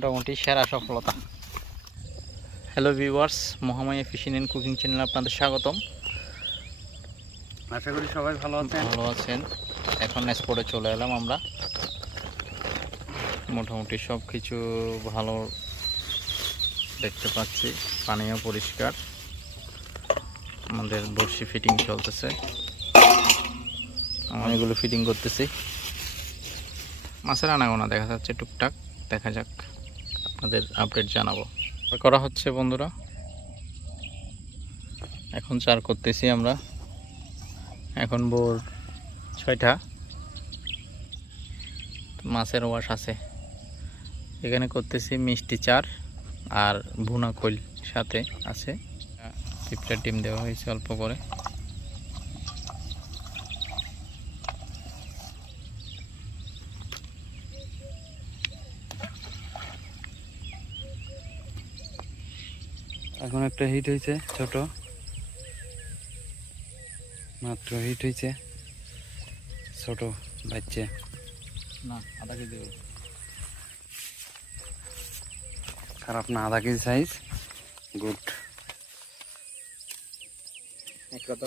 মোটামুটি সেরা সফলতা। Hello viewers Mahamaya fishing and cooking চ্যানেলে আপনাদের স্বাগতম। আশা করি সবাই ভালো আছেন। ভালো আছেন। এখন স্পটে চলে এলাম আমরা। মোটামুটি সব কিছু ভালো দেখতে পাচ্ছি। পানিও পরিষ্কার। আমাদের বড়শি ফিটিং চলতেছে। আমি এগুলো ফিটিং করতেছি। মাছের আনাগোনা দেখা যাচ্ছে টুকটাক। দেখা যাক। আপনাদের আপডেট জানাব। করা হচ্ছে বন্ধুরা, এখন চার করতেছি আমরা। এখন ভোর ছয়টা। মাছের ওয়াশ আছে। এখানে করতেছি মিষ্টি চার আর ভুনা কোল সাথে আছে। পিঁপড়ার ডিম দেওয়া হয়েছে অল্প করে। এখন একটা হিট হয়েছে ছোট। মাত্র হিট হয়েছে ছোট বাচ্চা। না আধা কেজি খারাপ না আধা কেজি সাইজ গুড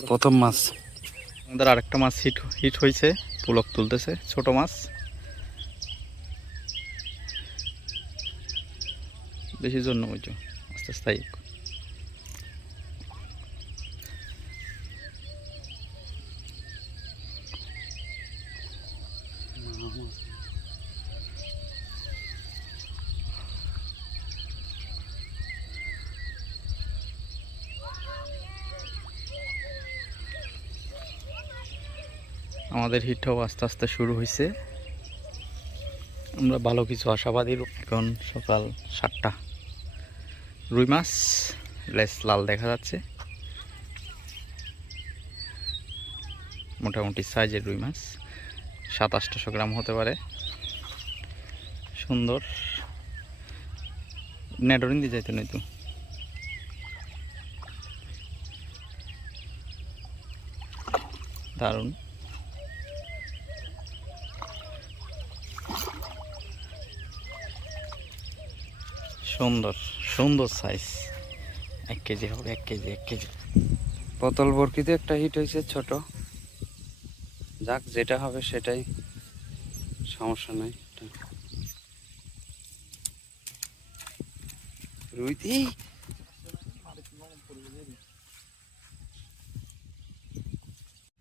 প্রথম মাছ। আমাদের আরেকটা মাছ হিট হিট হয়েছে পুলক তুলতেছে ছোট মাছ। বেশি জন্য বুঝছ আস্তে আস্তে আমাদের হিটটাও আস্তে আস্তে শুরু হয়েছে আমরা ভালো কিছু আশাবাদী এখন সকাল সাতটা। রুই মাছ, লেস লাল দেখা যাচ্ছে। মোটামুটি সাইজের রুই মাছ, সাত আটশোশো গ্রাম হতে পারে। সুন্দর। নেটরিন দিয়ে যাইতো নয়তো। দারুণ। সুন্দর সুন্দর সাইজ এক কেজি হবে এক কেজি এক কেজি। বোতল বরকিতে একটা হিট হয়েছে ছোট। যাক যেটা হবে সেটাই। সমস্যা নাই রুইতি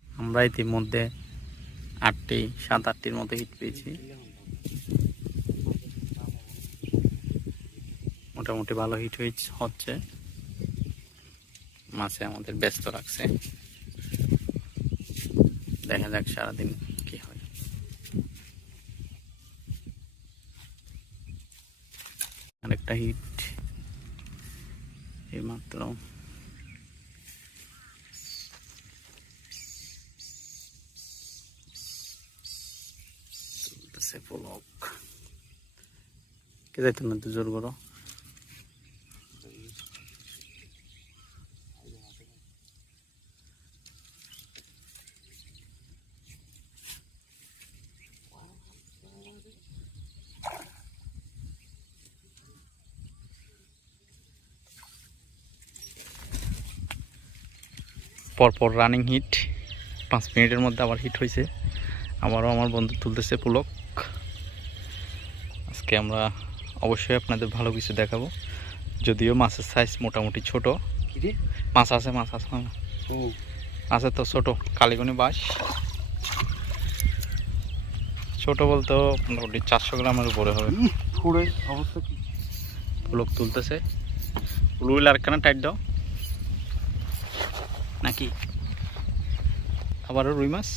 আমরা ইতিমধ্যে আটটি সাত আটটির মতো হিট পেয়েছি। মোটামুটি ভালো হিট হচ্ছে। মাছে আমাদের ব্যস্ত রাখছে। দেখা যাক সারাদিন কি হয়। আরেকটা হিট এইমাত্র। চলতেছে পলক কে যাইতো না তো জোর করো পরপর রানিং হিট পাঁচ মিনিটের মধ্যে আবার হিট হয়েছে আবারও আমার বন্ধু তুলতেছে পুলক। আজকে আমরা অবশ্যই আপনাদের ভালো কিছু দেখাবো। যদিও মাছের সাইজ মোটামুটি ছোট। মাছ আছে মাছ আছে। আছে। তো ছোট কালীগণি বাস ছোট বলতেও মোটামুটি চারশো গ্রামের উপরে হবে। ফুড়ে অবস্থা কি? পুলক তুলতেছে। রুইল আর কেন টাইট দাও। নাকি? আবারও রুই মাছ?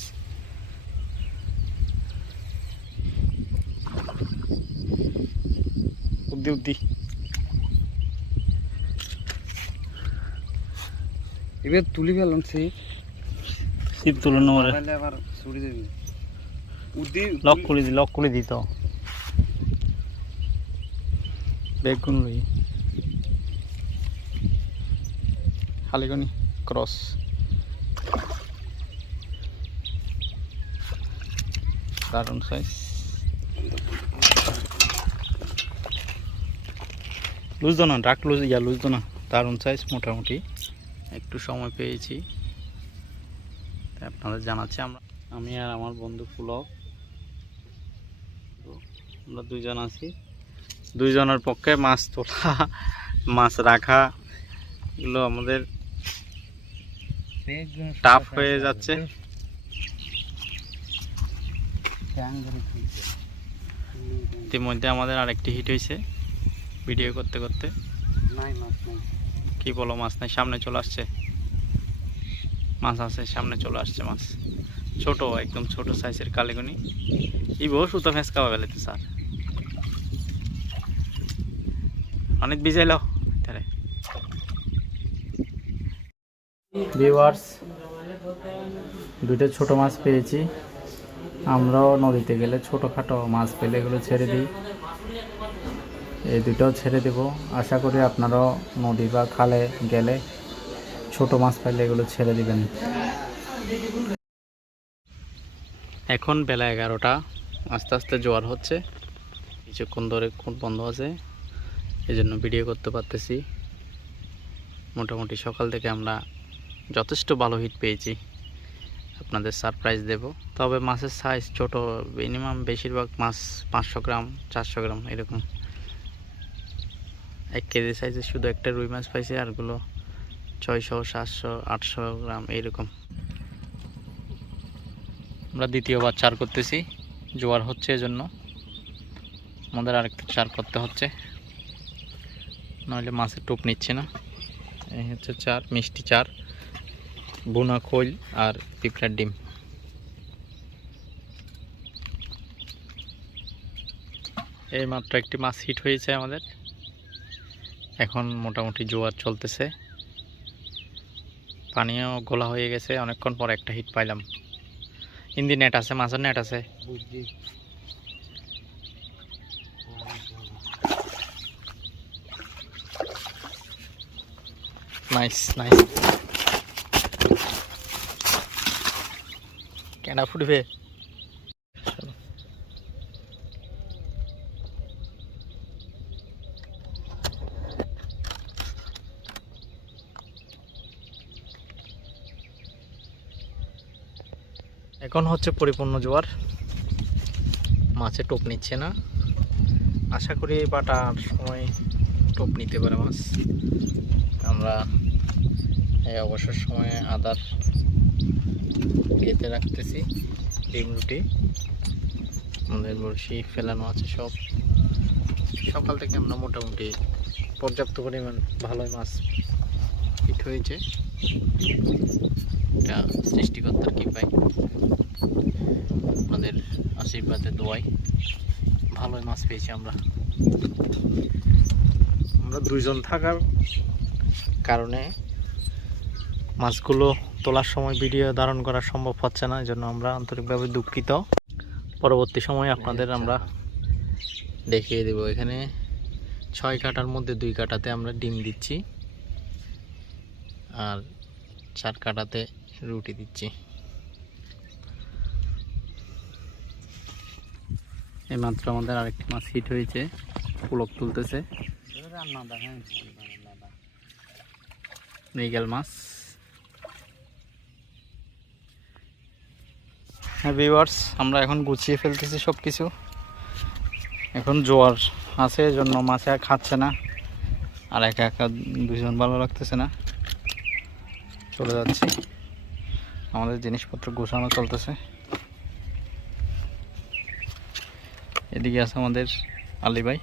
উদ্দি উদ্দি এবার তুলি ফেলাম সে। শীত তুলে নেওয়ারে আবার ছুড়ে দেবে। উদি লক করে দি লক করে দিত বেগুন লই। হালিগনি ক্রস। দারুণ সাইজ লুজ না, ডাক লুজ, ইয়া লুজ না। দারুণ সাইজ মোটামুটি। একটু সময় পেয়েছি। আপনাদের জানাচ্ছি, আমরা আমি আর আমার বন্ধু পুলক। আমরা দুইজন আছি। দুইজনের পক্ষে মাছ তোলা, মাছ রাখা, এগুলো আমাদের টাফ হয়ে যাচ্ছে। ইতিমধ্যে আমাদের আরেকটি হিট হয়েছে ভিডিও করতে করতে। কি বলো, মাছ নাই, সামনে চলে আসছে। মাছ আছে, সামনে চলে আসছে মাছ। ছোট, একদম ছোট সাইজের কালিগুনি। ইবো সুতো ফেঁসকা বেলাতে স্যার। অনেক বিজাইল ভিউয়ার্স দুটো ছোট মাছ পেয়েছি। আমরাও নদীতে গেলে ছোটোখাটো মাছ পেলে এগুলো ছেড়ে দিই। এই দুটোও ছেড়ে দেব। আশা করি আপনারাও নদী বা খালে গেলে ছোট মাছ পাইলে এগুলো ছেড়ে দিবেন। এখন বেলা এগারোটা। আস্তে আস্তে জোয়ার হচ্ছে। কিছুক্ষণ ধরে খুব বন্ধ আছে। এই জন্য ভিডিও করতে পারতেছি। মোটামুটি সকাল থেকে আমরা যথেষ্ট ভালো হিট পেয়েছি। আপনাদের সারপ্রাইজ দেব। তবে মাছের সাইজ ছোট মিনিমাম বেশিরভাগ মাছ পাঁচশো গ্রাম, চারশো গ্রাম, এরকম। এক কেজি সাইজে শুধু একটা রুই মাছ পাইছি, আরগুলো ছয়শো, সাতশো, আটশো গ্রাম এইরকম আমরা দ্বিতীয়বার চার করতেছি। জোয়ার হচ্ছে এজন্য। আমাদের আরেকটা চার করতে হচ্ছে। নইলে মাছের টোপ নিচ্ছে না। এই হচ্ছে চার, মিষ্টি চার। বুনা খোল আর পিঁপড়ার ডিম। এই মাত্র একটি মাছ হিট হয়েছে আমাদের। এখন মোটামুটি জোয়ার চলতেছে। পানিও গোলা হয়ে গেছে অনেকক্ষণ পর একটা হিট পাইলাম। ইন্দি নেট আছে মাছের নেট আছে। নাইস নাইস কেনা ফুটবে। এখন হচ্ছে পরিপূর্ণ জোয়ার। মাছে টোপ নিচ্ছে না। আশা করি বাটার সময় টোপ নিতে পারে মাছ। আমরা এই অবসর সময়ে আদার ইয়েতে রাখতেছি ডিম, রুটি। আমাদের বড়শি ফেলানো আছে সব। সকাল থেকে আমরা মোটামুটি পর্যাপ্ত পরিমাণ ভালোই মাছ হিট হয়েছে। এটা সৃষ্টিকর্তার কি পাই আপনাদের আশীর্বাদে দোয়াই ভালোই মাছ পেয়েছি আমরা। আমরা দুইজন থাকার কারণে মাছগুলো তোলার সময় ভিডিও ধারণ করা সম্ভব হচ্ছে না জন্য আমরা আন্তরিকভাবে দুঃখিত। পরবর্তী সময়ে আপনাদের আমরা দেখিয়ে দেব। এখানে ছয় কাটার মধ্যে দুই কাটাতে আমরা ডিম দিচ্ছি আর চার কাটাতে রুটি দিচ্ছি। এই মাত্র আমাদের আরেকটি মাছ হিট হয়েছে, পুলক তুলতেছে। মৃগেল মাছ হ্যাঁ ভিউয়ার্স আমরা এখন গুছিয়ে ফেলতেছি সব কিছু এখন জোয়ার আছে জন্য মাছে আর খাচ্ছে না। আর একা একা দুজন ভালো লাগতেছে না। চলে যাচ্ছি। আমাদের জিনিসপত্র গোছানো চলতেছে। এদিকে আছে আমাদের আলী ভাই।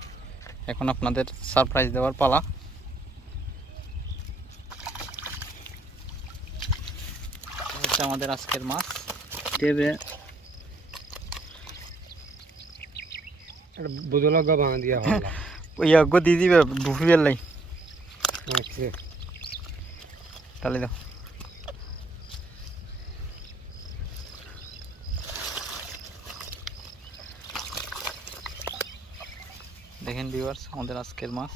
এখন আপনাদের সারপ্রাইজ দেওয়ার পালা। হচ্ছে আমাদের আজকের মাছ। বুদলা গা বাঁধ দিয়া ওই আগ্য দিয়ে দিবে বেলাই আচ্ছা। তাহলে দাও। দেখেন ভিউয়ার্স আমাদের আজকের মাছ।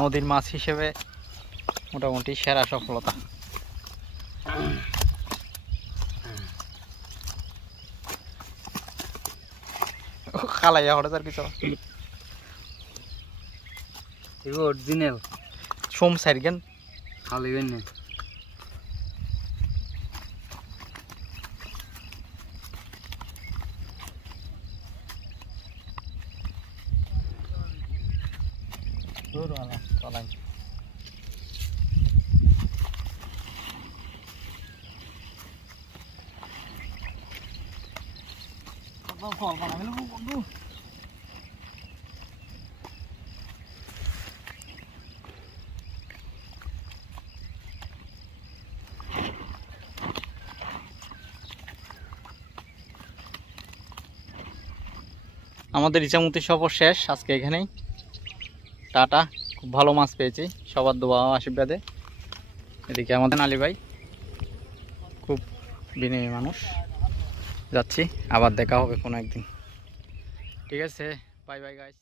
নদীর মাছ হিসেবে মোটামুটি সেরা সফলতা। খালাইয়া হঠাৎ আর কিছু এগো অরিজিনাল সোম সাইরগেন খালি না আমাদের ইচ্ছামতি সফর শেষ আজকে এখানেই। টাটা, খুব ভালো মাছ পেয়েছি। সবার দোয়া আশীর্বাদে। এদিকে আমাদের আলী ভাই, খুব বিনয়ী মানুষ। যাচ্ছি, আবার দেখা হবে কোনো একদিন। ঠিক আছে বাই বাই গাইস